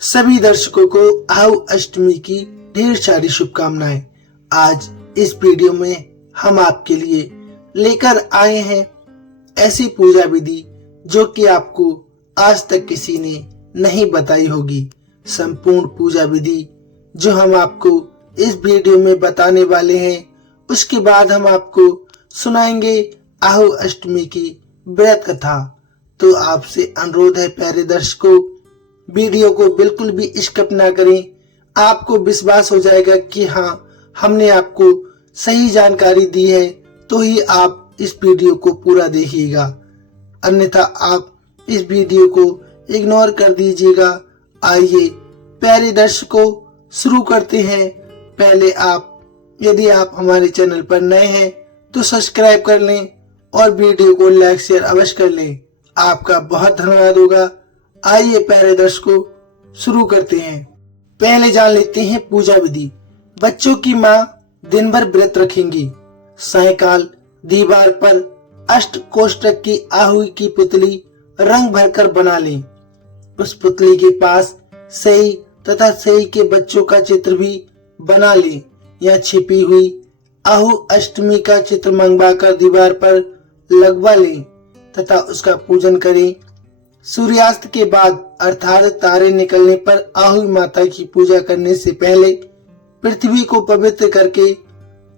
सभी दर्शकों को आहू अष्टमी की ढेर सारी शुभकामनाएं। आज इस वीडियो में हम आपके लिए लेकर आए हैं ऐसी पूजा विधि जो कि आपको आज तक किसी ने नहीं बताई होगी। संपूर्ण पूजा विधि जो हम आपको इस वीडियो में बताने वाले हैं, उसके बाद हम आपको सुनाएंगे आहू अष्टमी की व्रत कथा। तो आपसे अनुरोध है प्यारे दर्शकों, वीडियो को बिल्कुल भी स्किप ना करें। आपको विश्वास हो जाएगा कि हाँ, हमने आपको सही जानकारी दी है, तो ही आप इस वीडियो को पूरा देखिएगा, अन्यथा आप इस वीडियो को इग्नोर कर दीजिएगा। आइए प्यारे दर्शकों, शुरू करते हैं। पहले यदि आप हमारे चैनल पर नए हैं तो सब्सक्राइब कर लें और वीडियो को लाइक शेयर अवश्य कर लें। आपका बहुत धन्यवाद होगा। आइए प्यारे दर्शकों, शुरू करते हैं। पहले जान लेते हैं पूजा विधि। बच्चों की माँ दिन भर व्रत रखेंगी। सायकाल दीवार पर अष्ट कोष्ठक की आहू की पुतली रंग भरकर बना लें। उस पुतली के पास सही तथा सही के बच्चों का चित्र भी बना लें या छिपी हुई आहू अष्टमी का चित्र मंगवाकर दीवार पर लगवा लें तथा उसका पूजन करें। सूर्यास्त के बाद अर्थात तारे निकलने पर आहू माता की पूजा करने से पहले पृथ्वी को पवित्र करके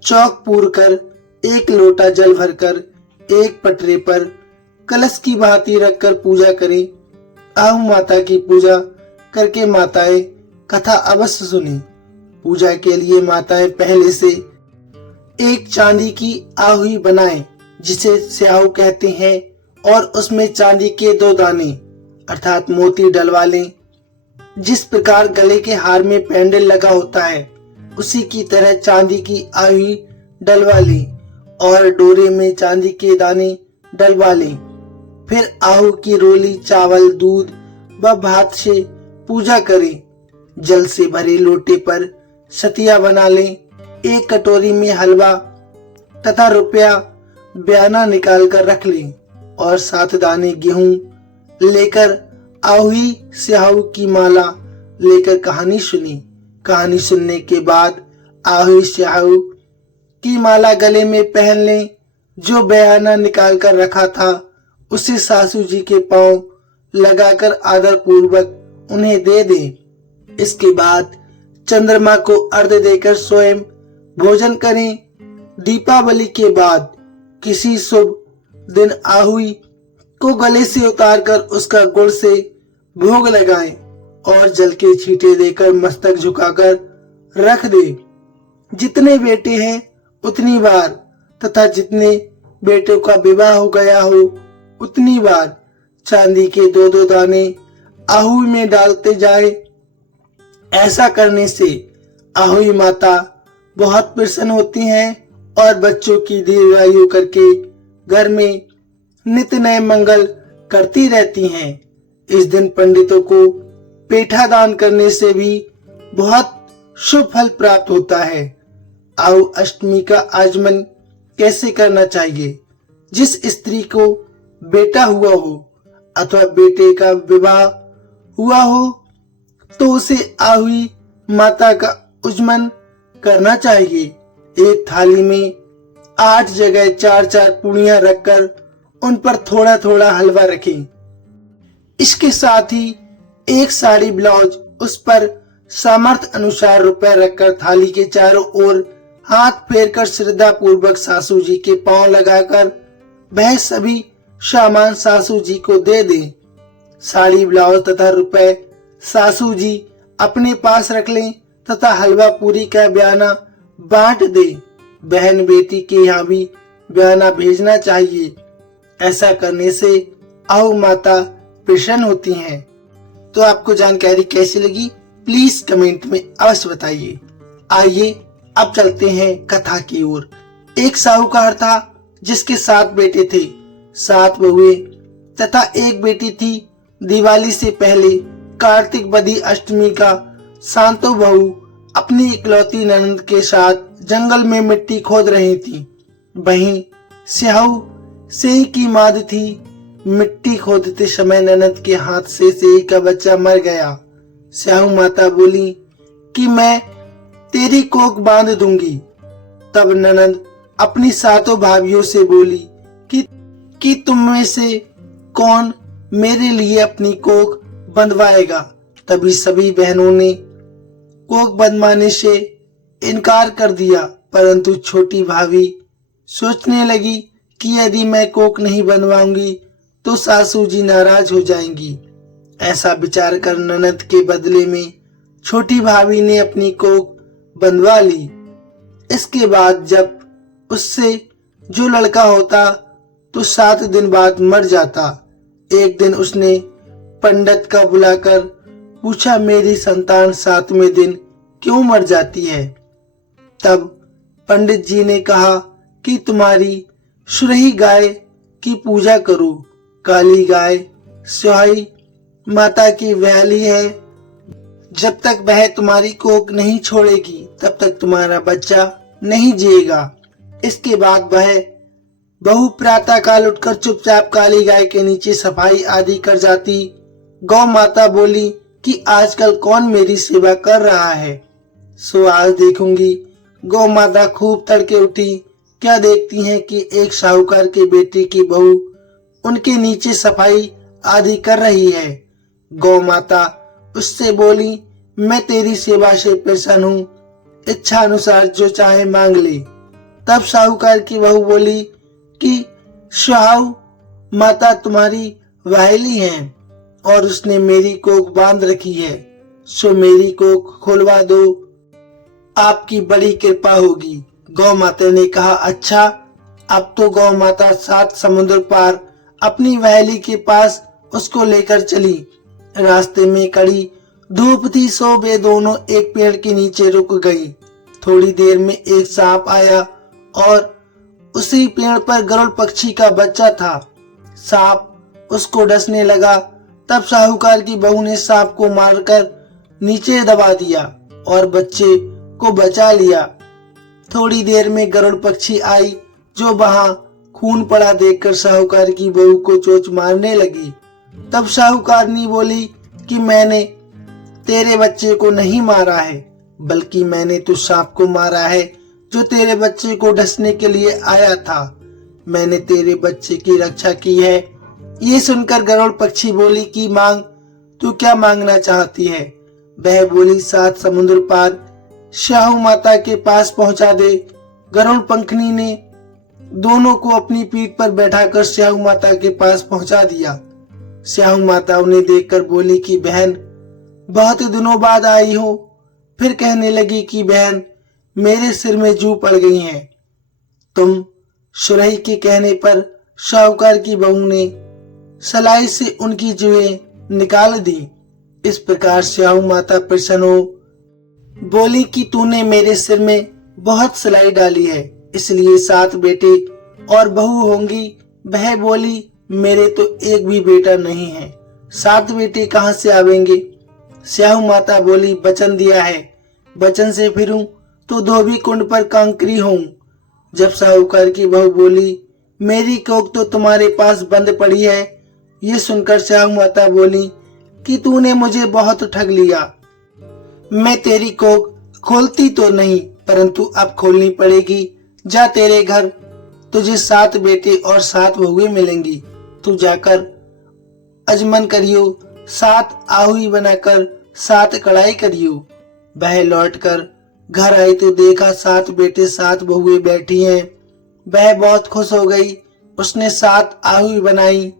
चौक पूर कर एक लोटा जल भरकर एक पटरे पर कलश की भांति रखकर पूजा करें। आहू माता की पूजा करके माताएं कथा अवश्य सुने। पूजा के लिए माताएं पहले से एक चांदी की आहू बनाएं, जिसे स्याहू कहते हैं, और उसमें चांदी के 2 दाने अर्थात मोती डलवा लें। जिस प्रकार गले के हार में पेंडल लगा होता है, उसी की तरह चांदी की आहू डलवा लें और डोरे में चांदी के दाने डलवा लें। फिर आहू की रोली चावल, दूध व भात से पूजा करें। जल से भरे लोटे पर सतिया बना लें। एक कटोरी में हलवा तथा रुपया बयाना निकाल कर रख लें और 7 दाने गेहूं लेकर आहू स्याहू की माला लेकर कहानी सुनी। कहानी सुनने के बाद आहू स्याहू की माला गले में पहन लें। जो बयाना निकाल कर रखा था उसे सासू जी के पांव लगाकर आदर पूर्वक उन्हें दे दें। इसके बाद चंद्रमा को अर्घ्य देकर स्वयं भोजन करें। दीपावली के बाद किसी शुभ दिन आहू को गले से उतारकर उसका गुड़ से भोग लगाएं और जल के छींटे देकर मस्तक झुकाकर रख दें। जितने बेटे हैं उतनी बार तथा जितने बेटों का विवाह हो गया हो उतनी बार चांदी के 2-2 दाने आहू में डालते जाएं। ऐसा करने से आहू माता बहुत प्रसन्न होती हैं और बच्चों की दीर्घायु करके घर में नित्य नए मंगल करती रहती हैं। इस दिन पंडितों को पेठा दान करने से भी बहुत शुभ फल प्राप्त होता है। आहू अष्टमी का आचमन कैसे करना चाहिए? जिस स्त्री को बेटा हुआ हो अथवा बेटे का विवाह हुआ हो तो उसे आहू माता का आचमन करना चाहिए। एक थाली में 8 जगह 4-4 पूड़ियां रखकर उन पर थोड़ा थोड़ा हलवा रखें। इसके साथ ही एक साड़ी ब्लाउज, उस पर सामर्थ्य अनुसार रुपए रखकर थाली के चारों ओर हाथ फेरकर श्रद्धा पूर्वक सासू जी के पांव लगाकर वह सभी सामान सासू जी को दे दें। साड़ी ब्लाउज तथा रुपए सासू जी अपने पास रख लें तथा हलवा पूरी का बयाना बांट दें। बहन बेटी के यहाँ भी बयाना भेजना चाहिए। ऐसा करने से आहू माता प्रसन्न होती हैं। तो आपको जानकारी कैसी लगी प्लीज कमेंट में अवश्य बताइए। आइए अब चलते हैं कथा की ओर। एक साहूकार था जिसके 7 बेटे थे, 7 बहुएं तथा एक बेटी थी। दिवाली से पहले कार्तिक बदी अष्टमी का शांतो बहू अपनी इकलौती ननद के साथ जंगल में मिट्टी खोद रही थी। वहीं स्याहू सेई की माद थी। मिट्टी खोदते समय ननद के हाथ से सेई का बच्चा मर गया। स्याहू माता बोली कि मैं तेरी कोख बांध दूंगी। तब ननद अपनी सातों भाभियों से बोली कि तुम में से कौन मेरे लिए अपनी कोख बंधवाएगा। तभी सभी बहनों ने कोख बंधवाने से इनकार कर दिया, परंतु छोटी भाभी सोचने लगी कि यदि मैं कोख नहीं बनवाऊंगी तो सासू जी नाराज हो जाएंगी। ऐसा विचार कर ननद के बदले में छोटी भाभी ने अपनी कोख बंधवा ली। इसके बाद जब उससे जो लड़का होता तो 7 दिन बाद मर जाता। एक दिन उसने पंडित का बुलाकर पूछा, मेरी संतान 7वें दिन क्यों मर जाती है। तब पंडित जी ने कहा कि तुम्हारी सुरही गाय की पूजा करो। काली गाय सुहाई माता की व्याली है। जब तक वह तुम्हारी कोख नहीं छोड़ेगी तब तक तुम्हारा बच्चा नहीं जिएगा। इसके बाद वह बहू प्रातः काल उठकर चुपचाप काली गाय के नीचे सफाई आदि कर जाती। गौ माता बोली कि आजकल कौन मेरी सेवा कर रहा है। सो आज देखूंगी। गौ माता खूब तड़के उठी। क्या देखती हैं कि एक साहूकार के बेटे की बहू उनके नीचे सफाई आदि कर रही है। गौ माता उससे बोली, मैं तेरी सेवा से प्रसन्न हूँ, इच्छा अनुसार जो चाहे मांग ले। तब साहूकार की बहू बोली कि साहू माता तुम्हारी वाहली है और उसने मेरी कोख बांध रखी है, सो मेरी कोख खुलवा दो, आपकी बड़ी कृपा होगी। गौ माता ने कहा, अच्छा। अब तो गौ माता 7 समुद्र पार अपनी वहली के पास उसको लेकर चली। रास्ते में कड़ी धूप थी, सो वे दोनों एक पेड़ के नीचे रुक गई। थोड़ी देर में एक सांप आया और उसी पेड़ पर गरुड़ पक्षी का बच्चा था। सांप उसको डसने लगा। तब साहूकार की बहू ने सांप को मारकर नीचे दबा दिया और बच्चे को बचा लिया। थोड़ी देर में गरुड़ पक्षी आई, जो वहां खून पड़ा देखकर साहूकार की बहू को चोंच मारने लगी। तब साहूकारनी बोली कि मैंने तेरे बच्चे को नहीं मारा है, बल्कि मैंने तो सांप को मारा है जो तेरे बच्चे को डसने के लिए आया था। मैंने तेरे बच्चे की रक्षा की है। ये सुनकर गरुड़ पक्षी बोली कि मांग, तू क्या मांगना चाहती है। वह बोली, 7 समुद्र पार स्याहू माता के पास पहुंचा दे। गरुड़ पंखनी ने दोनों को अपनी पीठ पर बैठाकर स्याहू माता के पास पहुंचा दिया। स्याहू माता उन्हें देखकर बोली कि बहन, बहुत दिनों बाद आई हो। फिर कहने लगी कि बहन, मेरे सिर में जू पड़ गई है। तुम सुरही के कहने पर साहूकार की बहू ने सलाई से उनकी जुएं निकाल दी। इस प्रकार स्याहू माता प्रसन्न हो बोली कि तूने मेरे सिर में बहुत सलाई डाली है, इसलिए 7 बेटे और बहू होंगी। वह बोली, मेरे तो एक भी बेटा नहीं है, 7 बेटे कहां से आवेंगे। स्याहू माता बोली, वचन दिया है, वचन से फिरूं तो धोबी कुंड पर कांकरी हूं। जब साहूकार की बहू बोली, मेरी कोख तो तुम्हारे पास बंद पड़ी है। ये सुनकर स्याहू माता बोली कि तूने मुझे बहुत ठग लिया। मैं तेरी कोख खोलती तो नहीं, परंतु अब खोलनी पड़ेगी। जा, तेरे घर तुझे 7 बेटे और 7 बहुएं मिलेंगी। तू जाकर अजमन करियो, 7 आहुति बनाकर 7 कढ़ाई करियो। वह लौटकर घर आई तो देखा 7 बेटे 7 बहुएं बैठी हैं। वह बहुत खुश हो गई। उसने 7 आहुति बनाई,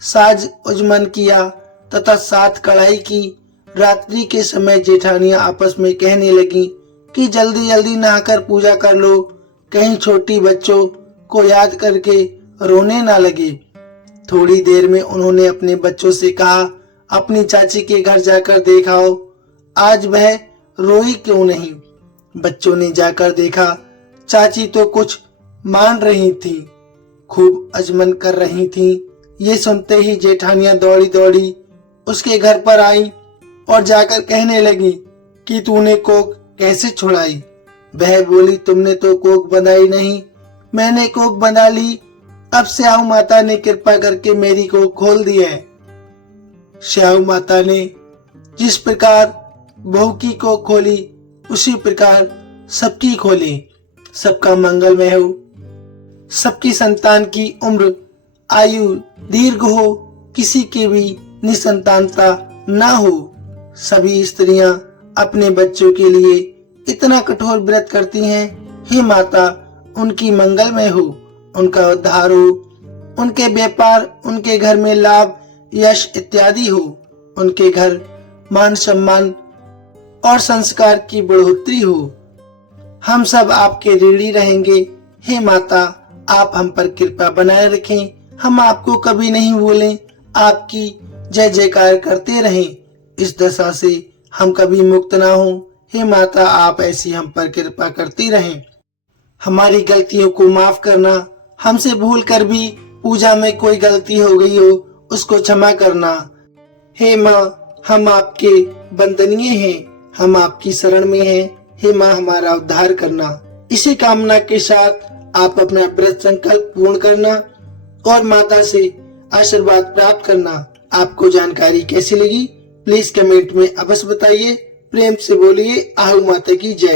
साज उजमन किया तथा 7 कढ़ाई की। रात्रि के समय जेठानियां आपस में कहने लगी कि जल्दी जल्दी नहाकर पूजा कर लो, कहीं छोटी बच्चों को याद करके रोने ना लगे। थोड़ी देर में उन्होंने अपने बच्चों से कहा, अपनी चाची के घर जाकर देखाओ, आज वह रोई क्यों नहीं। बच्चों ने जाकर देखा, चाची तो कुछ मान रही थी, खूब अजमन कर रही थी। ये सुनते ही जेठानियां दौड़ी दौड़ी उसके घर पर आई और जाकर कहने लगी कि तूने कोख कैसे छुड़ाई। वह बोली, तुमने तो कोख बंधाई नहीं, मैंने कोख बंधा ली। अब स्याहू माता ने कृपा करके मेरी कोख खोल दी है। स्याहू माता ने जिस प्रकार बहू की को खोली उसी प्रकार सबकी खोले। सबका मंगलमय हो। सबकी संतान की उम्र आयु दीर्घ हो, किसी की भी निसंतानता ना हो। सभी स्त्रियां अपने बच्चों के लिए इतना कठोर व्रत करती हैं, हे माता उनकी मंगलमय हो, उनका उद्धार हो, उनके व्यापार, उनके घर में लाभ यश इत्यादि हो, उनके घर मान सम्मान और संस्कार की बढ़ोतरी हो। हम सब आपके ऋणी रहेंगे, हे माता आप हम पर कृपा बनाए रखें, हम आपको कभी नहीं भूलें, आपकी जय जयकार करते रहें, इस दशा से हम कभी मुक्त ना हो। हे माता आप ऐसी हम पर कृपा करती रहें। हमारी गलतियों को माफ करना, हमसे भूल कर भी पूजा में कोई गलती हो गई हो उसको क्षमा करना। हे माँ हम आपके वंदनीय हैं, हम आपकी शरण में हैं, हे माँ हमारा उद्धार करना। इसी कामना के साथ आप अपना व्रत संकल्प पूर्ण करना और माता से आशीर्वाद प्राप्त करना। आपको जानकारी कैसी लगी प्लीज कमेंट में अवश्य बताइए। प्रेम से बोलिए आहू माता की जय।